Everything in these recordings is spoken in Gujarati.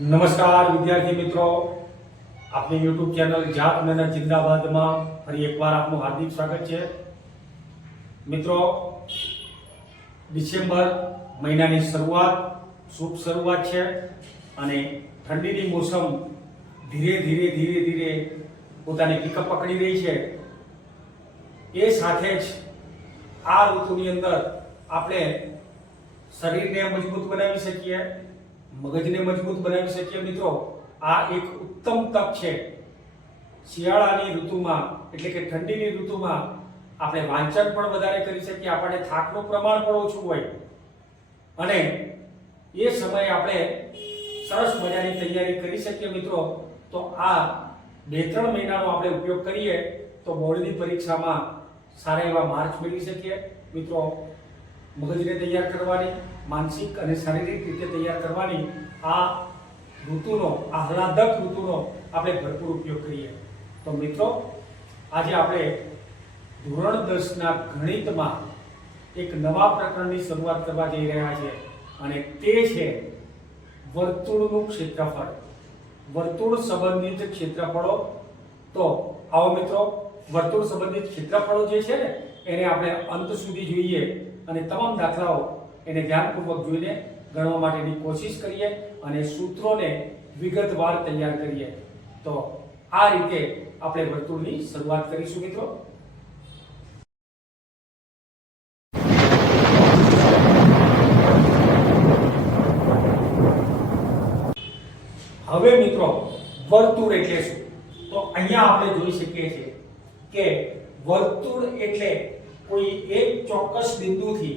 નમસ્કાર વિદ્યાર્થી મિત્રો. આપની યુટ્યુબ ચેનલ જાત મહેનત જિંદાબાદમાં ફરી એકવાર આપનું હાર્દિક સ્વાગત છે. મિત્રો, ડિસેમ્બર મહિનાની શરૂઆત, શુભ શરૂઆત છે અને ઠંડીની મોસમ ધીરે ધીરે ધીરે ધીરે પોતાની પિકઅપ પકડી રહી છે. એ સાથે જ આ ઋતુની અંદર આપણે શરીરને મજબૂત બનાવી શકીએ. મગજને મજબૂત બનાવી શકીએ મિત્રો. આ એક ઉત્તમ તક છે. શિયાળાની ઋતુમાં, એટલે કે ઠંડીની ઋતુમાં, આપણે વાંચન પણ વધારે કરી શકીએ. આપણને થાકનું પ્રમાણ પણ ઓછું હોય. અને એ સમયે આપણે સરસ મજાની તૈયારી કરી શકીએ મિત્રો. તો આ બે ત્રણ મહિનાનો આપણે ઉપયોગ કરીએ તો બોર્ડની પરીક્ષામાં સારા એવા માર્ક્સ મેળવી શકીએ. મિત્રો, મગજને તૈયાર કરવાની. માનસિક અને શારીરિક રીતે તૈયાર કરવાની આ ઋતુનો, આહલાદક ઋતુનો આપણે ભરપૂર ઉપયોગ કરીએ. તો મિત્રો, આજે આપણે ધોરણ દસના ગણિતમાં એક નવા પ્રકરણની શરૂઆત કરવા જઈ રહ્યા છે અને તે છે વર્તુળનું ક્ષેત્રફળ. વર્તુળ સંબંધિત ક્ષેત્રફળો. તો આવો મિત્રો, વર્તુળ સંબંધિત ક્ષેત્રફળો જે છે ને, એને આપણે અંત સુધી જોઈએ અને તમામ દાખલાઓ એને ધ્યાનપૂર્વક જોઈને ગણવા માટેની કોશિશ કરીએ અને સૂત્રોને વિગતવાર તૈયાર કરીએ. તો આ રીતે આપણે વર્તુળની શરૂઆત કરીશું, મિત્રો. હવે, મિત્રો, વર્તુળ એટલે શું? તો અહીંયા આપણે જોઈ શકીએ છીએ કે વર્તુળ એટલે કોઈ એક ચોક્કસ બિંદુથી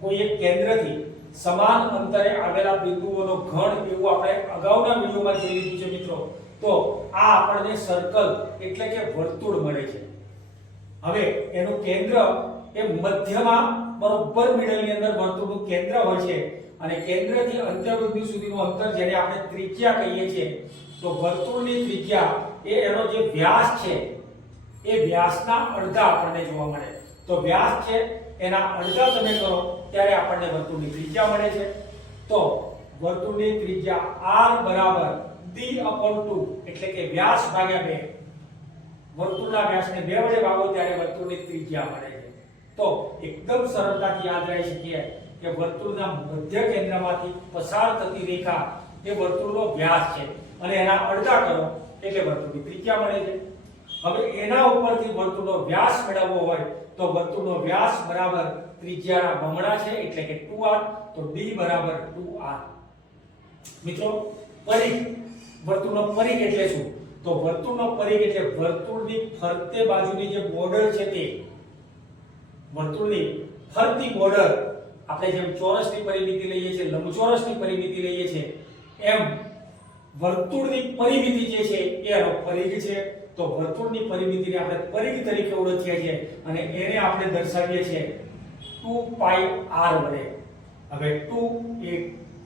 કોઈ એક કેન્દ્રથી સમાન અંતરે આવેલા બિંદુઓનો ઘણ એવું આપણે અગાઉના વિડીયોમાં જોઈ લીધું છે મિત્રો. તો આ આપણને સર્કલ એટલે કે વર્તુળ મળે છે. હવે એનું કેન્દ્ર એ મધ્યમાં બરોબર મિડલની અંદર વર્તુળનું કેન્દ્ર હોય છે અને કેન્દ્રથી અંતરબિંદુ સુધીનું અંતર જેને આપણે ત્રિજ્યા કહીએ છીએ. તો વર્તુળની ત્રિજ્યા એ એનો જે વ્યાસ છે એ વ્યાસના અડધા આપણને જોવા મળે. તો વ્યાસ છે એના અડધા તમે કરો, ત્યારે આપણને વર્તુળની ત્રિજ્યા મળે છે. તો વર્તુળની ત્રિજ્યા r બરાબર d upon 2 એટલે કે વ્યાસ ભાગ્યા 2 વર્તુળના વ્યાસને બે વડે ભાગો, ત્યારે વર્તુળની ત્રિજ્યા મળે છે. તો એકદમ સરળતાથી યાદ રહી શકીએ કે વર્તુળના મધ્ય કેન્દ્રમાંથી પસાર થતી રેખા એ વર્તુળનો વ્યાસ છે. અને એના અડધા કરો, એટલે વર્તુળની ત્રિજ્યા મળે છે. હવે એના ઉપરથી વર્તુળનો વ્યાસ મેળવવો હોય તો વર્તુળનો વ્યાસ બરાબર ત્રિજ્યાના બમણા છે, એટલે કે 2r તો d બરાબર 2r મિત્રો, પરિઘ. વર્તુળનો પરિઘ એટલે શું? તો વર્તુળનો પરિઘ એટલે વર્તુળની ફરતે બાજુની જે બોર્ડર છે તે, વર્તુળની ફરતી બોર્ડર આપણે જેમ ચોરસની પરિમિતિ લઈએ છીએ, લંબચોરસની પરિમિતિ લઈએ છીએ, એમ વર્તુળની પરિમિતિ જે છે, એ આનો પરિઘ છે. તો વર્તુળની પરિમિતિને આપણે પરિઘ તરીકે ઓળખીએ છીએ અને એને આપણે દર્શાવીએ છીએ 2 પાઈ r વડે. હવે 2 એ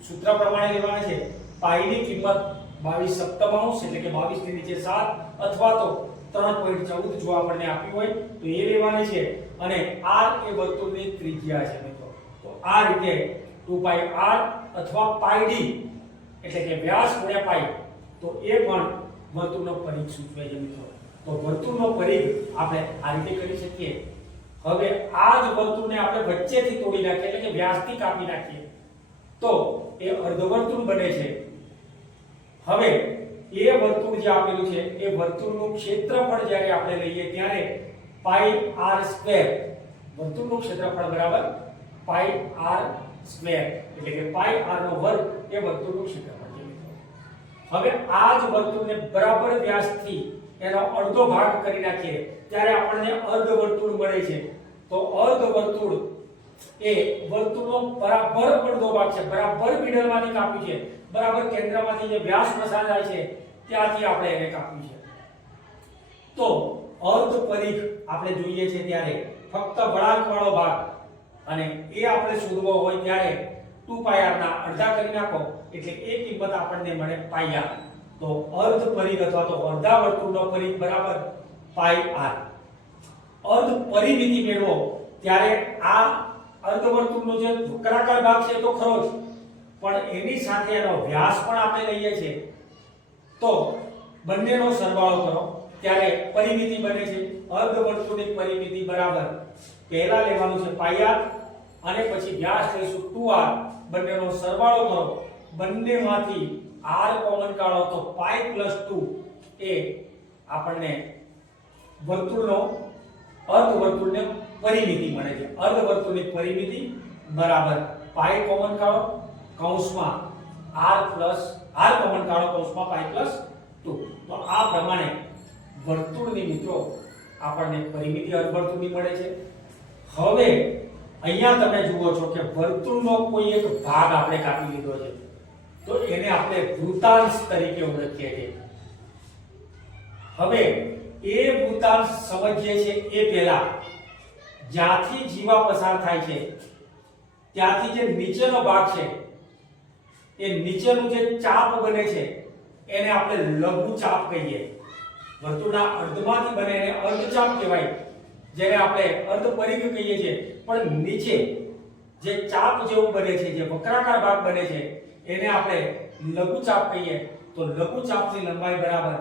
સૂત્ર પ્રમાણે લેવાના છે. પાઈ ની કિંમત 22 સપ્તમાંશ એટલે કે 22 ની નીચે 7 અથવા તો 3.14 જો આપણને આપી હોય તો એ લેવાની છે. અને r એ વર્તુળની ત્રિજ્યા છે મિત્રો. તો આ રીતે 2 પાઈ r અથવા પાઈ d એટલે કે વ્યાસ ગુણ્યા પાઈ. તો એ પણ વર્તુળનો પરિઘ સૂચવે છે મિત્રો. તો વર્તુળનો પરિઘ આપણે આ રીતે કરી શકીએ. હવે આ જ વર્તુળને આપણે વચ્ચેથી તોડી નાખીએ, એટલે કે વ્યાસથી કાપી નાખીએ. તો એ અર્ધવર્તુળ બને છે. હવે એ વર્તુળ જે આપેલું છે, એ વર્તુળનું ક્ષેત્રફળ જ્યારે આપણે લઈએ ત્યારે પાઈ આર સ્ક્વેર વર્તુળનું ક્ષેત્રફળ બરાબર પાઈ આર સ્ક્વેર એટલે કે પાઈ આર નો વર્ગ એ વર્તુળનું ક્ષેત્રફળ હવે આ જ વર્તુળને બરાબર વ્યાસથી એનો અડધો ભાગ કરી નાખીએ, ત્યારે આપણને અર્ધવર્તુળ મળે છે. તો અર્ધવર્તુળ એ વર્તુળનો બરાબર અડધો ભાગ છે. બરાબર મિડલમાંથી કાપ્યું છે. બરાબર કેન્દ્રમાંથી જે વ્યાસ પસાર થાય છે, ત્યાંથી આપણે એને કાપ્યું છે. તો અર્ધ પરિઘ આપણે જોઈએ છે ત્યારે ફક્ત વળાંકવાળો ભાગ અને એ આપણે શોધવો હોય ત્યારે 2 પાઈ r ના અડધા કરી નાખો, એટલે એ કિંમત આપણને મળે r તો અર્ધ પરિઘ અથવા તો અડધા વર્તુળનો પરિઘ બરાબર પાય r અર્ધ પરિમિતિ મેળવો, ત્યારે આ અર્ધવર્તુળનો જે વક્રાકાર ભાગ છે તો ખરો જ. પણ એની સાથે એનો વ્યાસ પણ આપણે લઈએ છીએ. તો બંનેનો સરવાળો કરો, ત્યારે પરિમિતિ બને છે. અર્ધ વર્તુળની પરિમિતિ બરાબર પહેલા લેવાનું છે પાઈ અને પછી વ્યાસ લઈશું 2r બંનેનો સરવાળો કરો. બંનેમાંથી આર કોમન કાઢો તો પાઈ પ્લસ ટુ એ આપણને વર્તુળનો અર્ધવર્તુળને પરિમિતિ મળે છે. અર્ધવર્તુળની પરિમિતિ બરાબર પાઈ કોમન કાઢો કૌંસમાં આર પ્લસ આર કોમન કાઢો કૌંસમાં પાઈ 2 તો આ પ્રમાણે વર્તુળની મિત્રો આપણને પરિમિતિ અર્ધવર્તુળની મળે છે. હવે અહીંયા તમે જુઓ છો કે વર્તુળનો કોઈ એક ભાગ આપણે કાપી લીધો છે. તો એને આપણે વૃતાંશ તરીકે ઓળખીએ છીએ. હવે એ વૃતાંશ સમજીએ છે એ પહેલા. જ્યાંથી જીવા પસાર થાય છે, ત્યાંથી જે નીચેનો ભાગ છે, એ નીચેનું જે ચાપ બને છે, એને આપણે લઘુ ચાપ કહીએ. વર્તુળના અર્ધમાંથી બને એને અર્ધચાપ કહેવાય. જેને આપણે અર્ધ પરિઘ કહીએ છીએ. પણ નીચે જે ચાપ જેવું બને છે, જે વક્રાકાર ભાગ બને છે, એને આપણે લઘુ ચાપ કહીએ. તો લઘુ ચાપની લંબાઈ બરાબર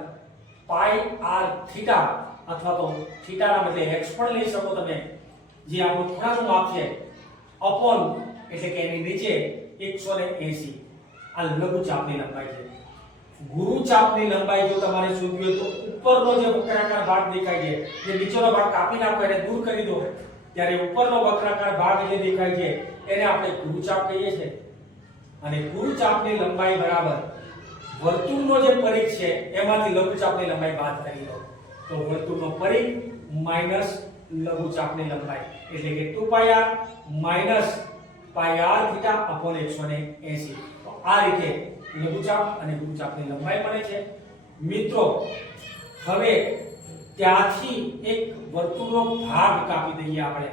પાઈ આર થીટા અથવા તો થીટાના બદલે હેક્સ પણ લઈ શકો તમે. જે આપણું ખૂણાનું માપ છે, અપોન એટલે કે એની નીચે 180 આ લઘુ ચાપની લંબાઈ છે. ગુરુ ચાપની લંબાઈ જો તમારે શોધવી હોય તો ઉપરનો જે વક્રાકાર ભાગ દેખાય છે, જે નીચેનો ભાગ કાપી નાખો, એને દૂર કરી દો. ત્યારે ઉપરનો વક્રાકાર ભાગ જે દેખાય છે, એને આપણે ગુરુ ચાપ કહીએ છીએ. અને ગુરુ ચાપની લંબાઈ બરાબર વર્તુળનો જે પરિઘ છે, એમાંથી લઘુચાપની લંબાઈ બાદ કરી દો. તો વર્તુળનો પરિઘ માઇનસ લઘુચાપની લંબાઈ, એટલે કે 2 pi r minus pi r theta upon 180 તો આ રીતે લઘુચાપ અને ગુરુચાપની લંબાઈ મળે છે. મિત્રો, હવે ત્યાંથી એક વર્તુળનો ભાગ કાપી દઈએ આપણે.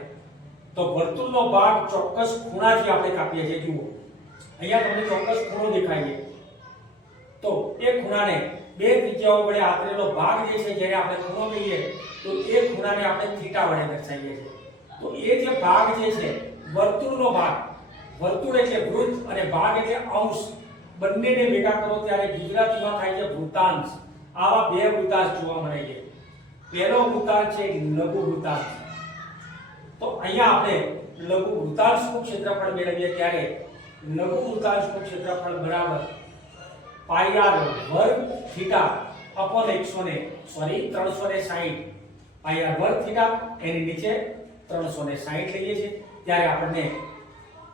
તો વર્તુળનો ભાગ ચોક્કસ ખૂણાથી આપણે કાપીએ છીએ, જુઓ. અહીંયા તમને ચોક્કસ ખૂણો દેખાય તો એ ખૂણાને બે ત્રિજ્યાઓ વડે આતરેલો ભાગ જે છે જ્યારે આપણે ખૂણો કહીએ, તો એ ખૂણાને આપણે થીટા વડે દર્શાવીએ છીએ. તો એ જે ભાગ જે છે, વર્તુળનો ભાગ, વર્તુળ એટલે વૃત્ત અને ભાગ એટલે અંશ. બંનેને ભેગા કરો ત્યારે ગુજરાતીમાં થાય છે વૃતાંશ આવા બે વૃતાંશ જોવા મળે છે. પહેલો વૃતાંશ છે લઘુ વૃતાંશ તો અહીંયા આપણે લઘુ વૃતાંશનું ક્ષેત્રફળ મેળવીએ ત્યારે લઘુ વૃતાંશનું ક્ષેત્રફળ બરાબર પાઈ આર વર્ગ થીટા અપોન એકસો ને સોરી 360 પાઈ આર વર્ગ થીટા એની નીચે 360 લઈએ છીએ. ત્યારે આપણને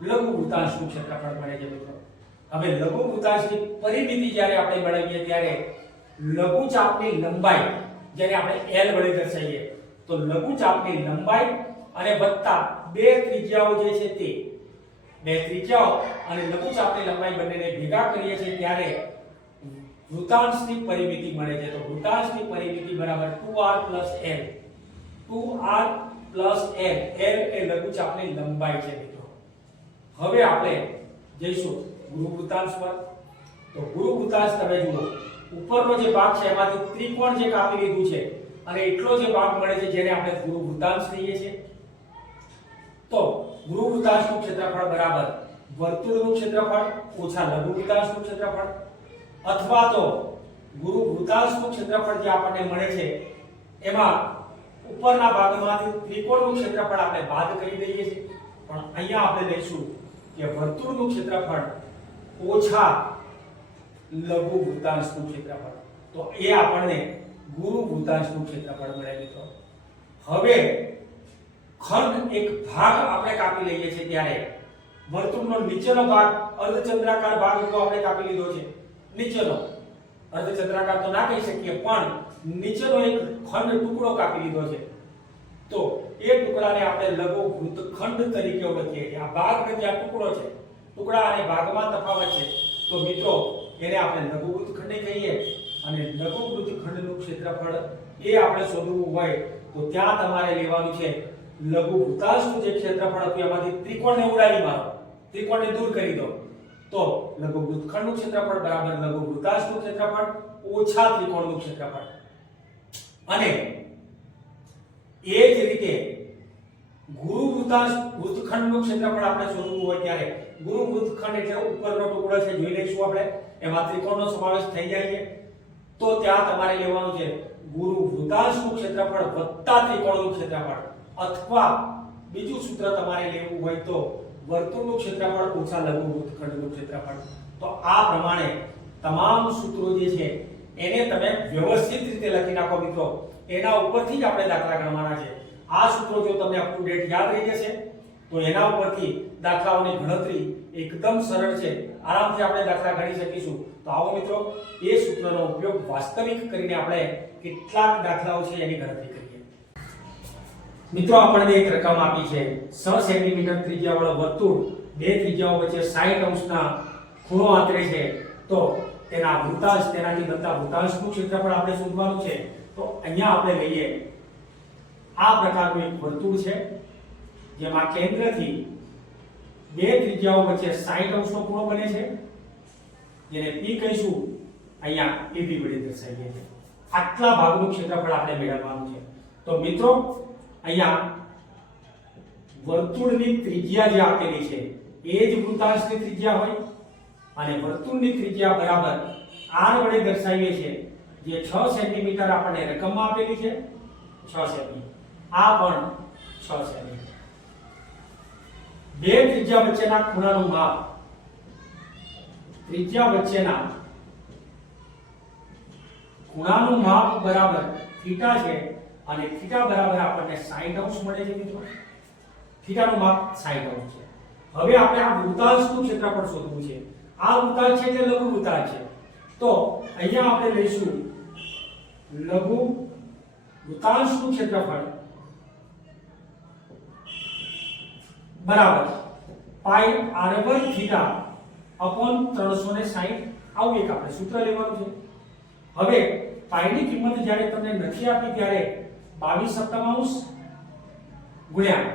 લઘુ વૃતાંશનું ક્ષેત્રફળ મળે છે મિત્રો. હવે લઘુ વૃત્તાંશની પરિમિતિ જ્યારે આપણે બનાવીએ ત્યારે લઘુ ચાપની લંબાઈ જ્યારે આપણે L વડે દર્શાવીએ, તો લઘુ ચાપની લંબાઈ અને વત્તા બે ત્રિજ્યાઓ જે છે તે, બે ત્રિજ્યાઓ અને લઘુ ચાપની લંબાઈ બંનેને ભેગા કરીએ છીએ ત્યારે વૃતાંશની પરિમિતિ મળે છે. તો વૃતાંશની પરિમિતિ બરાબર 2r l. 2r l. L એ લઘુ ચાપની લંબાઈ છે મિત્રો. હવે આપણે જઈશું. ગુરુ વૃતાંશ પર. તો ગુરુ વૃતાંશ તમે જુઓ, ઉપરનો જે ભાગ છે, એમાંથી ત્રિકોણ જે કાપી લીધું છે, અને એટલો જે ભાગ મળે છે જેને આપણે ગુરુ વૃતાંશ કહીએ છીએ. તો ગુરુ વૃતાંશનું ક્ષેત્રફળ બરાબર વર્તુળનું ક્ષેત્રફળ, ઓછા લઘુ વૃતાંશનું ક્ષેત્રફળ, અથવા તો ગુરુ વૃતાંશનું ક્ષેત્રફળ જે આપણને મળે છે, એમાં ઉપરના ભાગમાંથી ત્રિકોણનું ક્ષેત્રફળ આપણે બાદ કરી દઈએ છીએ. પણ અહીંયા આપણે લઈશું કે વર્તુળનું ક્ષેત્રફળ ઓછા લઘુ ભૂતાંશનું ક્ષેત્રફળ. તો એ આપણને ગુરુ ભૂતાંશનું ક્ષેત્રફળ મળે મિત્રો. હવે ખંડ એક ભાગ આપણે કાપી લઈએ છીએ ત્યારે. વર્તુળનો નીચેનો ભાગ અર્ધચંદ્રાકાર ભાગ જો આપણે કાપી લીધો છે. નીચેનો. અર્ધચંદ્રાકાર તો ના કહી શકીએ, પણ નીચેનો એક ખંડ ટુકડો કાપી લીધો છે. તો એ ટુકડાને આપણે લઘુ ખંડ તરીકે ઓળખીએ છીએ. આ ભાગ નથી આ ટુકડો છે? ટુકડા અને ભાગમાં તફાવત છે. તો મિત્રો, એને આપણે લઘુકૃત ખંડ કહીએ અને લઘુકૃત ખંડનું ક્ષેત્રફળ એ આપણે શોધવું હોય તો ત્યાં તમારે લેવાનું છે લઘુ વૃત્તાંશનું જે ક્ષેત્રફળ હતું એમાંથી ત્રિકોણને ઉડાડી મારો. ત્રિકોણને દૂર કરી દો. તો લઘુ ખંડનું ક્ષેત્રફળ બરાબર લઘુ વૃત્તાંશનું ક્ષેત્રફળ, ઓછા ત્રિકોણનું ક્ષેત્રફળ. અને એ જ રીતે ગુરુ વૃત્તાંશ વૃત્તખંડનું ક્ષેત્રફળ આપણે શોધવું હોય ત્યારે. ગુરુ વૃત્તખંડ એટલે ઉપરનો ટુકડો છે, જોઈ લઈશું આપણે. એમાં ત્રિકોણનો સમાવેશ થઈ જાય છે. તો ત્યાં તમારે લેવાનું છે, ગુરુ વૃત્તાંશનું ક્ષેત્રફળ વત્તા ત્રિકોણનું ક્ષેત્રફળ. અથવા બીજું સૂત્ર તમારે લેવું હોય તો વર્તુળનું ક્ષેત્રફળ ઓછા લઘુ વૃત્તખંડનું ક્ષેત્રફળ. તો આ પ્રમાણે તમામ સૂત્રો જે છે, એને તમે વ્યવસ્થિત રીતે લખી નાખો મિત્રો. એના ઉપરથી જ આપણે દાખલા ગણવાના છે. આ સૂત્રો જો તમને અપ ટુ ડેટ યાદ રહી જશે, તો એના ઉપરથી દાખલાઓની ગણતરી એકદમ સરળ છે. આરામથી આપણે દાખલા ગણી શકીશું. તો આવો મિત્રો, એ સૂત્રનો ઉપયોગ વાસ્તવિક કરીને આપણે કેટલાક દાખલાઓ છે એની ગણતરી કરીએ. મિત્રો, આપણને એક રકમ આપી છે. 6 સેન્ટીમીટર ત્રિજ્યાવાળો વર્તુળ, બે ત્રિજ્યાઓ વચ્ચે 60 અંશના ખૂણો આંતરે છે. તો તેના વૃતાંશ તેનાથી બનતા વૃતાંશનું ક્ષેત્રફળ આપણે શોધવાનું છે. તો અહીંયા આપણે લઈએ. આ પ્રકારનું એક વર્તુળ છે, જેમાં કેન્દ્રથી બે ત્રિજ્યાઓ વચ્ચે 60 અંશનો ખૂણો બને છે, જેને p કહીશું, અહીંયા ab વડે દર્શાવીએ છીએ. આટલા ભાગનું ક્ષેત્રફળ આપણે મેળવવાનું છે. તો મિત્રો, અહીંયા વર્તુળની ત્રિજ્યા જે આપેલી છે, એ જ વૃત્તાંશની ત્રિજ્યા હોય, અને વર્તુળની ત્રિજ્યા બરાબર r વડે દર્શાવીએ છીએ, જે 6 સેન્ટીમીટર આપણને રકમમાં આપેલી છે 6 સેમી આ પણ 6 સેમી બે ત્રિજ્યા વચ્ચેના ખૂણાનું માપ. ત્રિજ્યા વચ્ચેના ખૂણાનું માપ બરાબર થીટા છે અને થીટા બરાબર આપણને 60 અંશ મળે છે મિત્રો. થીટાનું માપ 60 અંશ છે. હવે આપણે આ વૃત્તાંશનું ક્ષેત્રફળ શોધવું છે? આ વૃત્તાંશ છે તે લઘુ વૃત્તાંશ છે? તો અહીંયા આપણે લઈશું. લઘુ વૃત્તાંશનું ક્ષેત્રફળ? બરાબર. પાઈ આર વર્ગ થીટા અપોન 360 આવું એક આપણે સૂત્ર લેવાનું છે. હવે પાઈની કિંમત જ્યારે તમને નથી આપી ત્યારે 22 સપ્તમાંશ ગુણ્યા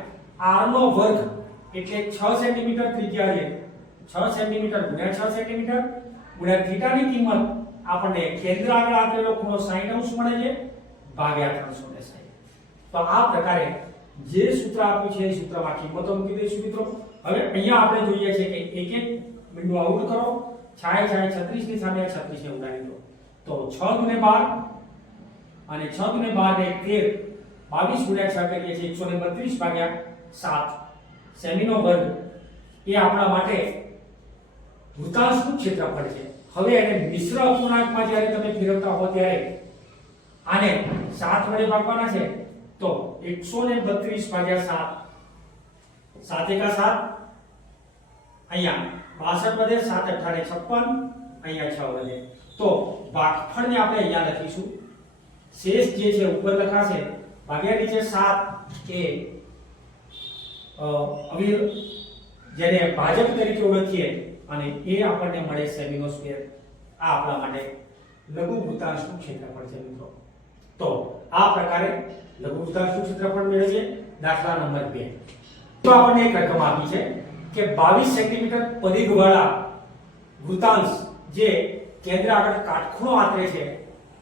આર નો વર્ગ એટલે 6 સેન્ટીમીટર ત્રિજ્યા છે. 6 સેન્ટીમીટર ગુણ્યા 6 સેન્ટીમીટર ગુણ્યા થીટાની કિંમત આપણને કેન્દ્ર આગળ આપેલો ખૂણો 60 અંશ મળે છે. ભાગ્યા 360 તો આ પ્રકારે જે સૂત્ર આપ્યું છે એ સૂત્રમાં કિંમતો મૂકી દઈશું મિત્રો. હવે અહીંયા આપણે જોઈએ છે કે એક એક બિંદુ આઉટ કરો. છાય છાય 36 ની સામે 36 ને ઉડાડી દો. તો 6 દુને 12 અને 6 દુને 12 ને 13 22 ગુણ્યા છ કરીએ છીએ 132 ભાગ્યા સાત. સેમીનો વર્ગ એ આપણા માટે વૃત્તાંશનું ક્ષેત્રફળ છે. હવે એને મિશ્ર અપૂર્ણાંકમાં જ્યારે તમે ફેરવતા હો ત્યારે આને સાત વડે ભાગવાના છે. તો 132 ભાગ્યા 7 7 એકા સાત. અહીંયા 62 વધે સાત અઠાણે 56 અહીંયા છ વધે. તો ભાગફળને આપણે અહીંયા લખીશું. શેષ જે છે ઉપર લખાશે. ભાગ્યા નીચે સાત એ અવિર, જેને ભાજક તરીકે ઓળખીએ અને એ આપણને મળે સેમીનો સ્ક્વેર. આ આપણા માટે લઘુ વૃત્તાંશનું ક્ષેત્રફળ છે મિત્રો. તો આ પ્રકારે લઘુ વૃત્તાંશનું ક્ષેત્રફળ મેળવીએ, દાખલા નંબર 2 તો આપણને એક રકમ આપી છે કે 22 સેન્ટીમીટર પરિઘવાળા વૃતાંશ જે કેન્દ્ર આગળ કાટખૂણો આંતરે છે,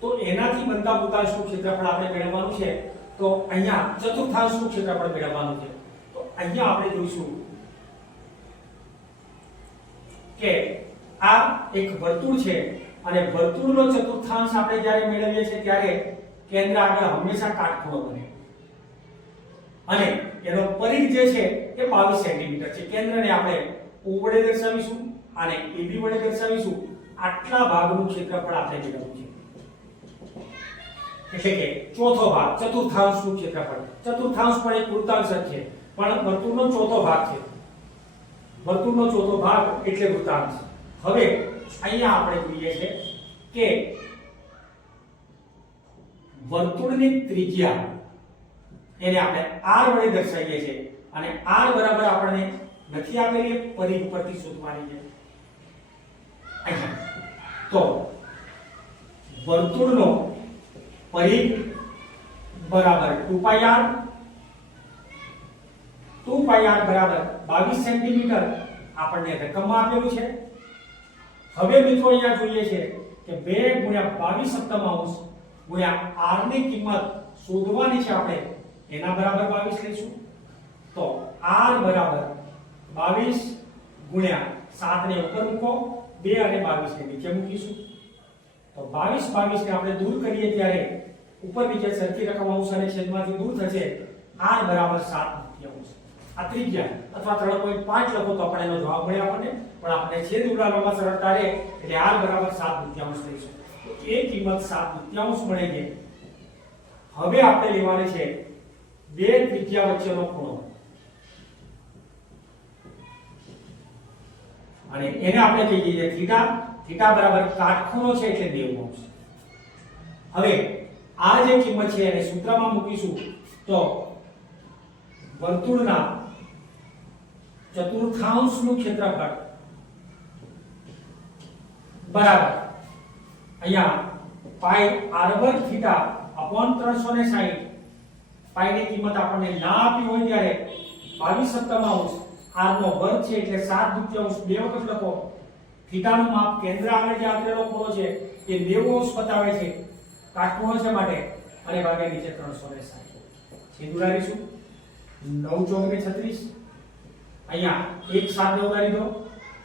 તો એનાથી બનતા વૃત્તાંશનું ક્ષેત્રફળ આપણે મેળવવાનું છે. તો અહીંયા ચતુર્થાંશનું ક્ષેત્રફળ મેળવવાનું છે. તો અહીંયા આપણે જોઈશું કે આ એક વર્તુળ છે અને વર્તુળનો ચતુર્થાંશ આપણે જ્યારે મેળવીએ છીએ ત્યારે કેન્દ્ર આગળ હંમેશા કાટખૂણો બને અને એનો પરિઘ જે છે એ 22 સેન્ટીમીટર છે. કેન્દ્રને આપણે O વડે દર્શાવીશું અને AB વડે દર્શાવીશું. આટલા ભાગનું ક્ષેત્રફળ આપણે મેળવવું છે. એટલે કે ચોથો ભાગ ચતુર્થાંશનું ક્ષેત્રફળ. ચતુર્થાંશ પણ એક વૃત્તાંશ છે. પણ વર્તુળનો ચોથો ભાગ છે. વર્તુળનો ચોથો ભાગ એટલે વૃત્તાંશ હવે અહીંયા આપણે જોઈએ છે કે વર્તુળની ત્રિજ્યા. એને આપણે r વડે દર્શાવીએ છીએ. અને r બરાબર આપણને નથી આપેલી પરિઘ પરથી શોધવાની છે. તો વર્તુળનો પરિઘ બરાબર 2πr 2πr બરાબર 22 સેન્ટીમીટર આપણને રકમમાં આપેલું છે. હવે મિત્રો અહીંયા જોઈએ છે કે 2 ગુણ્યા 22 સપ્તમાંશ ગુણ્યા r ની કિંમત શોધવાની છે આપણે, એના બરાબર 22 લઈશું. તો r બરાબર 22 ગુણ્યા 7 ને ઉપર મૂકો 2 અને 22 ને નીચે મૂકીશું. તો 22 22 ને આપણે દૂર કરીએ ત્યારે ઉપર નીચે સરખી રકમ આવશે અને છેદમાંથી દૂર થશે r બરાબર 7 આવશે. આ ત્રિજ્યા અથવા 3.5 લખો તો આપણે એનો જવાબ મળે આપણને. પણ આપણે છેદ ઉડાડવામાં સરળતા રહે એટલે r બરાબર 7 તૃતીયાંશ લઈશું તો એ કિંમત 7 તૃતીયાંશ મળે છે હવે આપણે લેવાની છે બે ત્રિજ્યા વચ્ચેનો ખૂણો. અને એને આપણે કહી દઈએ થીટા. થીટા બરાબર કાટખૂણો છે એટલે 90 અંશ હવે આ જે કિંમત છે એને સૂત્રમાં મૂકીશું તો વર્તુળના ચતુર્થાંશનું ક્ષેત્રફળ બરાબર અહીંયા પાઈ r વર્ગ થીટા અપોન 360 પાઈ ની કિંમત આપણને ના આપી હોય ત્યારે 22 સપ્તમાંશ r નો વર્ગ છે એટલે 7 દુત્યાંશ બે વખત લખો. થીટાનું માપ કેન્દ્ર આગળ જે આપેલો ખૂણો છે એ 90 અંશ બતાવે છે. કાટખૂણો છે માટે અને ભાગે નીચે 360 છેદ ઉડાડીશું. 9 ચોક ને 36 અહીંયા એક સાત ને ઉડાડી દો.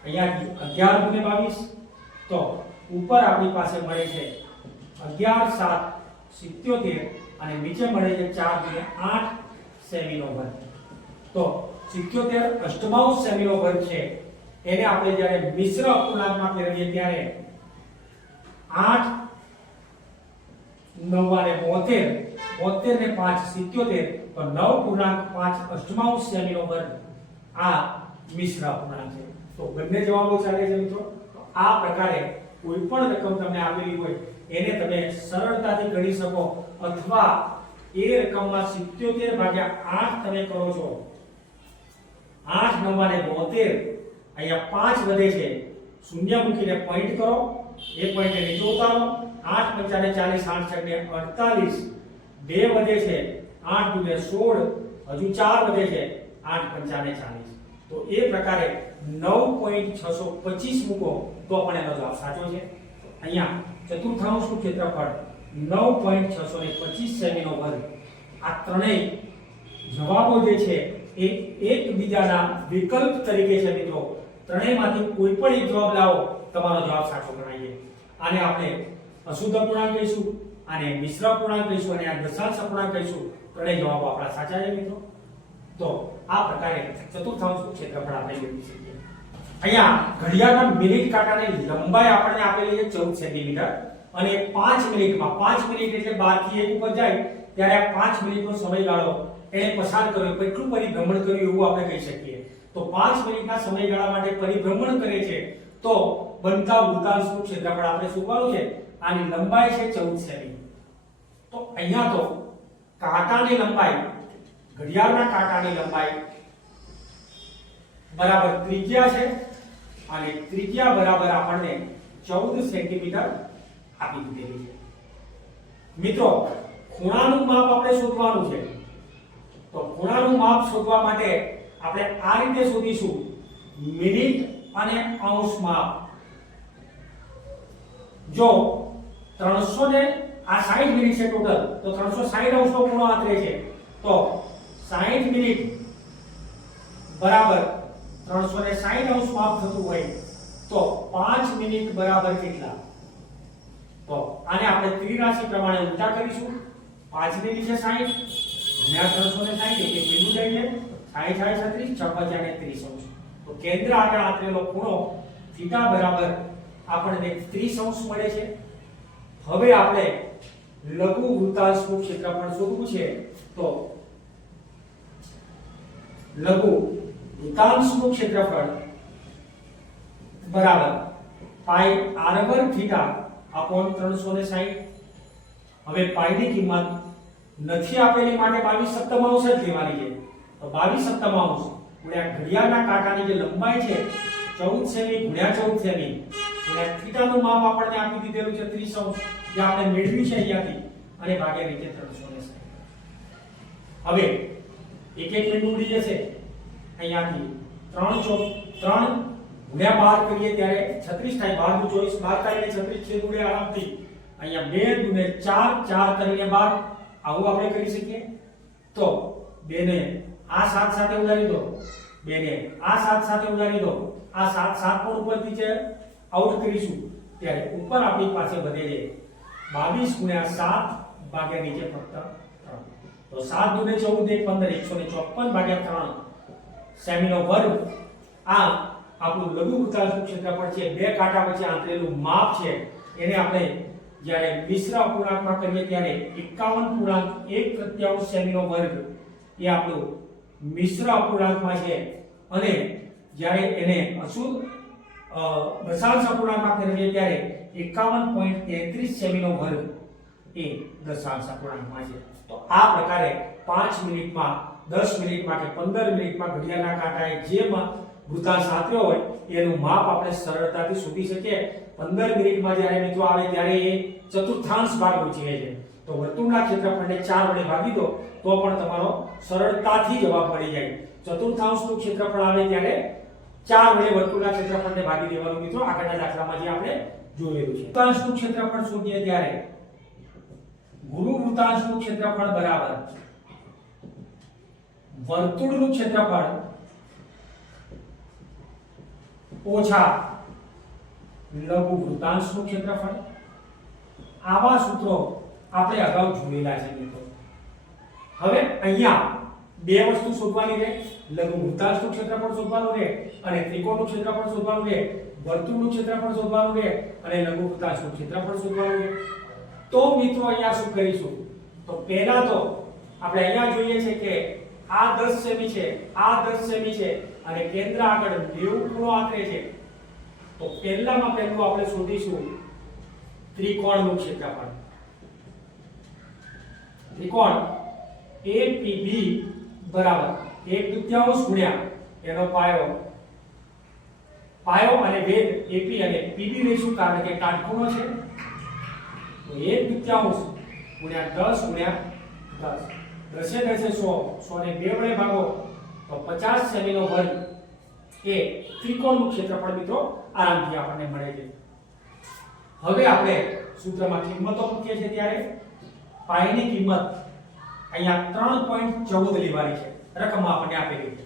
અહીંયા 11 ગુણે 22 તો ઉપર આપણી પાસે મળે છે 11 7 77 અને નીચે મળે છે 4 ગુણે 8 સેમીનો વર્ગ તો 77 અષ્ટમાંશ સેમીનો વર્ગ છે. એને આપણે જ્યારે મિશ્ર અપૂર્ણાંકમાં ફેરવીએ ત્યારે 8 નવ્વાને બોતેર બોતેર ને પાંચ સિત્યોતેર નવ પૂર્ણાંક પાંચ અષ્ટમાંશ વર્ગ આ મિશ્ર અપૂર્ણાંક છે. તો બંને જવાબો ચાલે આ પ્રકારે કોઈ પણ રકમ તમને આપેલી હોય, એને તમે સરળતાથી ગણી શકો. અથવા એ રકમમાં સિત્યોતેર ભાગ્યા આઠ તમે કરો છો. આઠ નવ્વાને બોતેર, અહીંયા પાંચ વધે છે. શૂન્ય મૂકીને પોઈન્ટ કરો. એ પોઈન્ટ નીચે ઉતારો. આઠ પંચાને ચાલીસ, આઠ છે અડતાલીસ. બે વધે છે, આઠ દુને સોળ. હજુ ચાર વધે છે, આઠ પંચાને ચાલીસ. તો એ પ્રકારે નવ પોઈન્ટ છસો પચીસ મૂકો. તો પણ એનો જવાબ સાચો છે. અહીંયા ચતુર્થાંશનું ક્ષેત્રફળ નવ પોઈન્ટ છસો ને પચીસ સેમીનો વર્ગ. આ ત્રણેય જવાબો જે છે એ એકબીજાના વિકલ્પ તરીકે છે મિત્રો. ત્રણેયમાંથી કોઈ પણ એક જવાબ લાવો, તમારો જવાબ સાચો ગણાય. આને આપણે અશુદ્ધ અપૂર્ણાંક કહીશું, આને મિશ્ર અપૂર્ણાંક કહીશું, અને આ દશાંશ અપૂર્ણાંક કહીશું. ત્રણેય જવાબો આપણા સાચા છે મિત્રો. તો આ પ્રકારે ચતુર્થાંશનું ક્ષેત્રફળ આપણે મેળવી શકીએ. અહીંયા ઘડિયાળના મિનિટ કાંટાની લંબાઈ આપણને આપેલી છે 14 સેન્ટીમીટર. અને 5 મિનિટમાં 5 મિનિટ એટલે 12 થી 1 ઉપર જાય, ત્યારે આ 5 મિનિટનો સમયગાળો એને પસાર કર્યો, કેટલું પરિભ્રમણ કર્યું એવું આપણે કહી શકીએ. તો 5 મિનિટના સમયગાળા માટે પરિભ્રમણ કરે છે, તો બનતા વૃત્તાંશનું ક્ષેત્રફળ આપણે શોધવાનું છે? આની લંબાઈ છે 14 સેમી. તો અહીંયા તો કાંટાની લંબાઈ, ઘડિયાળના કાંટાની લંબાઈ બરાબર ત્રિજ્યા છે. અને ત્રિજ્યા બરાબર આપણને 14 સેન્ટીમીટર આપી દીધેલી છે. મિત્રો, ખૂણાનું માપ આપણે શોધવાનું છે. તો ખૂણાનું માપ શોધવા માટે આપણે આ રીતે શોધીશું. મિનિટ અને અંશ માપ. જો 300 ને આ 60 મિનિટ છે ટોટલ, તો 360 અંશનો ખૂણો આંતરે છે. તો 60 મિનિટ બરાબર 360 અંશ માપ થતું હોય તો પાંચ મિનિટ બરાબર કેટલા? તો આને આપણે ત્રિરાશિ પ્રમાણે ઉલટા કરીશું. પાંચની નીચે 60 ગુણ્યા 360 એટલે બિંદુ છે 60 60 36 56 અને 30 અંશ. તો કેન્દ્ર આગળ આંતરેલો ખૂણો થીટા બરાબર આપણને 30 અંશ મળે છે. હવે આપણે લઘુ વૃત્તાંશનું ક્ષેત્રફળ શોધવું છે. તો લઘુ વૃત્તાંશનું ક્ષેત્રફળ. બરાબર. પાઈ r વર્ગ થીટા અપોન 360 હવે પાઈ ની કિંમત નથી આપેલી માટે 22 સપ્તમાંશ જ લેવાની છે. તો 22 સપ્તમાંશ ગુણ્યા ઘડિયાળના કાંટાની જે લંબાઈ છે 14 સેમી ગુણ્યા 14 સેમી. ગુણ્યા થીટાનું માપ આપણને આપી દીધેલું છે 30 અંશ, જે આપણે મેળવ્યું છે અહીંયાથી, અને ભાગ્યા નીચે 360 હવે એક એક બિંદુ ઉડી જશે. અહીંયાથી 3 છો 3 ગુણ્યા બાર કરીએ ત્યારે 36 થાય. બારનું 24 બાર તારીખે 36 છે ગુણ્યા આરામથી અહીંયા બે દુને 4 4 તારીખે બાર. આવું આપણે કરી શકીએ. તો બે ને આ સાત સાથે ઉડાડી દો. બે ને આ સાત સાથે ઉડાડી દો. આ સાત સાત પણ ઉપરથી છે. આઉટ કરીશું. ત્યારે ઉપર આપણી પાસે વધે છે બાવીસ ગુણ્યા સાત ભાગ્યા નીચે ફક્ત ત્રણ. તો સાત દુને ચૌદ, એક પંદર, એકસો ને ચોપન ભાગ્યા ત્રણ. સેમીનો વર્ગ. આ આપણું લઘુ વૃત્તાંશનું ક્ષેત્રફળ છે. બે કાંટા વચ્ચે આંતરેલું માપ છે. એને આપણે જ્યારે મિશ્ર અપૂર્ણાંકમાં કરીએ ત્યારે 51 પૂર્ણાંક એક તૃતીયાંશ સેમીનો વર્ગ એ આપણું મિશ્ર અપૂર્ણાંકમાં છે. અને જ્યારે એને અશુદ્ધ દશાંશ અપૂર્ણાંકમાં કરીએ ત્યારે 51.33 સેમીનો વર્ગ એ દશાંશ અપૂર્ણાંકમાં છે. તો આ પ્રકારે પાંચ મિનિટમાં 10 મિનિટમાં કે 15 મિનિટમાં ઘડિયાળના કાંટાએ જે વૃતાંશ આપ્યો હોય, એનું માપ આપણે સરળતાથી શોધી શકીએ. 15 મિનિટમાં જ્યારે મિત્રો આવે ત્યારે એ ચતુર્થાંશ ભાગ ઉછીને છે. તો વર્તુળના ક્ષેત્રફળને ચાર વડે ભાગી દો, તો પણ તમારો સરળતાથી જવાબ મળી જાય. ચતુર્થાંશનું ક્ષેત્રફળ આવે ત્યારે ચાર વડે વર્તુળના ક્ષેત્રફળને ભાગી દેવાનું મિત્રો આગળના દાખલામાં જે આપણે જોયેલું છે. વૃતાંશનું ક્ષેત્રફળ શોધીએ ત્યારે ગુરુ વૃતાંશનું ક્ષેત્રફળ બરાબર વર્તુળનું ક્ષેત્રફળ ઓછા લઘુ વૃત્તાંશનું ક્ષેત્રફળ. આવા સૂત્રો આપણે અગાઉ જોયેલા છે મિત્રો. હવે અહીંયા બે વસ્તુ શોધવાની છે. લઘુ વૃત્તાંશનું ક્ષેત્રફળ શોધવાનું છે અને ત્રિકોણનું ક્ષેત્રફળ શોધવાનું છે. વર્તુળનું ક્ષેત્રફળ શોધવાનું છે અને લઘુ વૃત્તાંશનું ક્ષેત્રફળ શોધવાનું છે. તો મિત્રો અહીંયા શું કરીશું? તો પહેલા તો આપણે અહીંયા જોઈએ છે કે આ 10 સેમી છે, આ 10 સેમી છે, અને કેન્દ્ર આગળ 90 ખૂણો આંતરે છે. તો પહેલામાં પહેલું આપણે શોધીશું ત્રિકોણનું ક્ષેત્રફળ. ત્રિકોણ APB બરાબર એક દુત્યાંશ ગુણ્યા એનો પાયો. પાયો અને વેધ AP અને PB લઈશું કારણ કે કાટખૂણો છે. તો એક દુત્યાંશ ગુણ્યા દસ ગુણ્યા દસ. દસે દસે સો સો ને બે વડે ભાગો. તો પચાસ સેમીનો વર્ગ એ ત્રિકોણનું ક્ષેત્રફળ મિત્રો આરામથી આપણને મળે છે. હવે આપણે સૂત્રમાં કિંમતો મૂકીએ છીએ ત્યારે પાઈની કિંમત અહીંયા ત્રણ પોઈન્ટ ચૌદ લેવાની છે. રકમ આપણને આપેલી છે.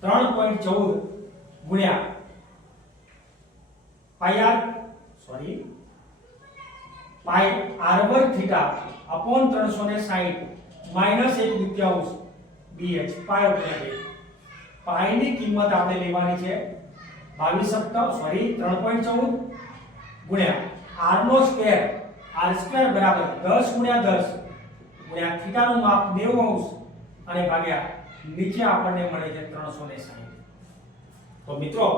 ત્રણ પોઈન્ટ ચૌદ ગુણ્યા pi r, sorry, pi r વર્ગ થીટા અપોન ત્રણસો ને સાહીઠ. માઇનસ એક દ્વિતીયાંશ બીએચ પાય ઉપર બે પાઈની કિંમત આપણે લેવાની છે બાવીસ સપ્તાહ સોરી ત્રણ પોઈન્ટ ચૌદ ગુણ્યા r નો સ્ક્વેર r સ્ક્વેર બરાબર દસ ગુણ્યા દસ ગુણ્યા થીટાનું માપ નેવું અંશ અને ભાગ્યા નીચે આપણને મળે છે ત્રણસો ને સાહીઠ. તો મિત્રો,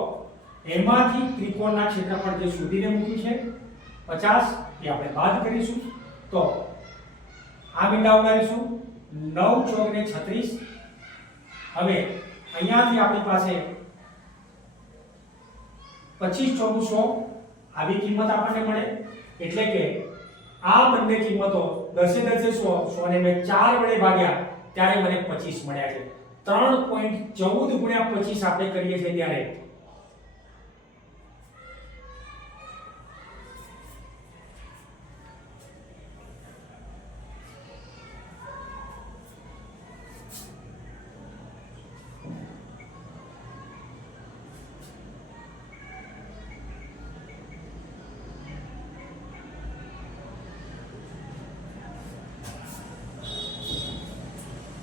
એમાંથી ત્રિકોણના ક્ષેત્રફળ જે શોધીને મૂક્યું છે, પચાસ, એ આપણે બાદ કરીશું. તો આ મીંડા ઉડાડીશું. નવ ચોક ને છત્રીસ. હવે અહીંયાથી આપણી પાસે પચીસ ચોક સો. આવી કિંમત આપણને મળે. એટલે કે આ બંને કિંમતો દસે દસે સો સો ને મેં ચાર વડે ભાગ્યા ત્યારે મને પચીસ મળ્યા છે. ત્રણ પોઈન્ટ ચૌદ ગુણ્યા પચીસ આપણે કરીએ છીએ ત્યારે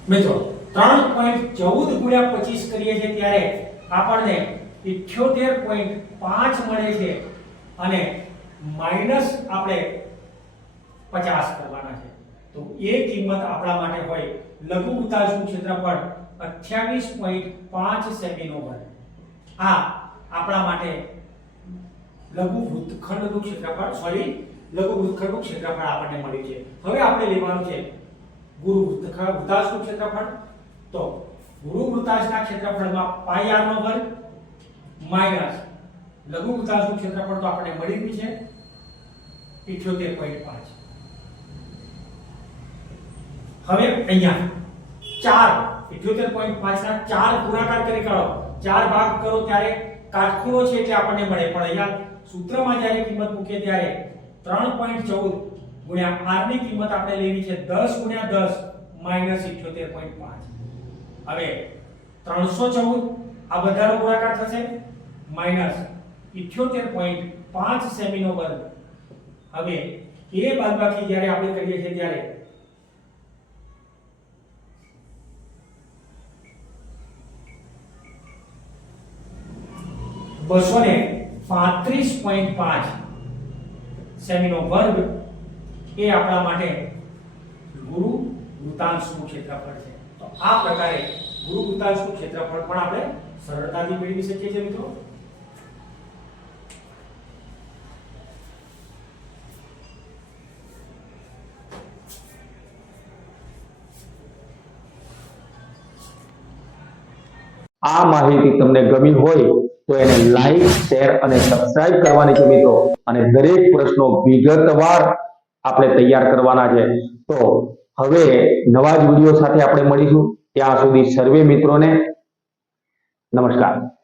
મિત્રો, ત્રણ પોઈન્ટ ચૌદ ગુણ્યા પચીસ કરીએ છીએ ત્યારે આપણને ઇઠ્યોતેર પોઈન્ટ પાંચ મળે છે અને માઇનસ આપણે પચાસ કરવાના છે. તો એ કિંમત આપણા માટે હોય. લઘુ વૃત્તાંશનું ક્ષેત્રફળ અઠ્યાવીસ પોઈન્ટ પાંચ સેમીનો વર્ગ આ આપણા માટે લઘુ વૃત્તખંડનું ક્ષેત્રફળ સોરી લઘુ વૃત્તખંડનું ક્ષેત્રફળ આપણને મળ્યું છે. હવે આપણે લેવાનું છે ગુરુ વૃત્તાંશનું ક્ષેત્રફળ? તો ગુરુ વૃત્તાંશના ક્ષેત્રફળમાં પાઈ આર નો વર્ગ માઇનસ લઘુ વૃત્તાંશનું ક્ષેત્રફળ તો આપણે મળી ગયું છે. 78.5 હવે અહીંયા ચાર 78.5 ના ચાર ગુણાકાર કરી કાઢો. ચાર ભાગ કરો ત્યારે કાટખૂણો છે એટલે આપણને મળે. પણ અહીંયા સૂત્રમાં જ્યારે કિંમત મૂકીએ ત્યારે 3.14 ગુણ્યા r ની કિંમત આપણે લેવી છે 10 ગુણ્યા 10 માઇનસ 78.5 હવે ત્રણસો ચૌદ, આ બધાનો ગુણાકાર થશે ઇઠ્યોતેર પોઈન્ટ પાંચ સેમીનો વર્ગ. હવે એ બાદબાકી જ્યારે આપણે કરીએ છીએ ત્યારે બસો ને પાંત્રીસ પોઈન્ટ પાંચ સેમીનો વર્ગ એ આપણા માટે ગુરુ વૃતાંશનું ક્ષેત્રફળ છે. તો આ પ્રકારે ગુરુ વૃતાંશનું ક્ષેત્રફળ પણ આપણે સરળતાથી મેળવી શકીએ છીએ મિત્રો. આ માહિતી તમને ગમી હોય તો એને લાઈક શેર અને સબસ્ક્રાઇબ કરવાની છે મિત્રો. અને દરેક પ્રશ્નો વિગતવાર આપણે તૈયાર કરવાના છે. તો હવે નવા જ વીડિયો સાથે આપણે મળીશું. ત્યાં સુધી સર્વે મિત્રોને નમસ્કાર.